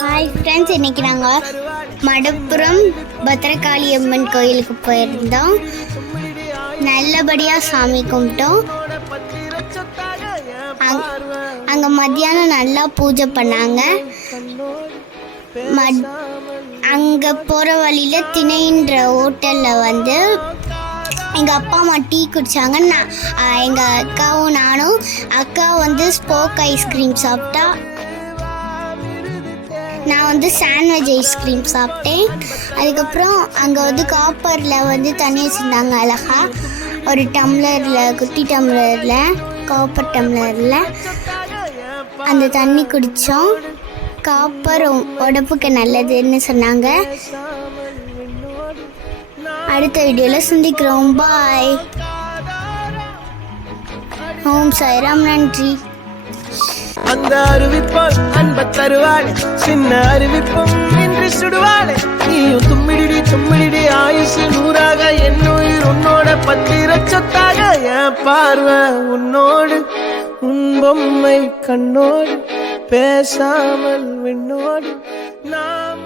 Hi friends, இன்றைக்கி நாங்கள் மடப்புரம் பத்திரகாளி அம்மன் கோயிலுக்கு போயிருந்தோம். நல்லபடியாக சாமி கும்பிட்டோம். அங்கே மத்தியானம் நல்லா பூஜை பண்ணாங்க. அங்கே போகிற வழியில் திணைன்ற ஹோட்டலில் வந்து எங்கள் அப்பா அம்மா டீ குடித்தாங்க. எங்கள் அக்காவும் நானும், அக்கா வந்து ஸ்போக் ஐஸ்கிரீம் சாப்பிட்டா, நான் வந்து சாண்ட்விச் ஐஸ்கிரீம் சாப்பிட்டேன். அதுக்கப்புறம் அங்கே வந்து காப்பரில் வந்து தண்ணி வச்சுருந்தாங்க. அழகா ஒரு டம்ளரில், குட்டி டம்ளரில், காப்பர் டம்ளரில் அந்த தண்ணி குடித்தோம். காப்பர் உடம்புக்கு நல்லதுன்னு சொன்னாங்க. அடுத்த வீடியோவில் சந்திக்கிறோம். பாய். ஓம் சாய்ராம். நன்றி. அந்த அறிவிப்பால் அன்ப தருவாள், சின்ன அறிவிப்பும் இன்று சுடுவாள். நீயும் தும்மிடி தும்மிடி ஆயுசு நூறாக, என் உயிர் உன்னோட பத்திர சொத்தாக. என் பார்வை உன்னோடு, உன் பொம்மை கண்ணோடு, பேசாமல் விண்ணோடு நாம்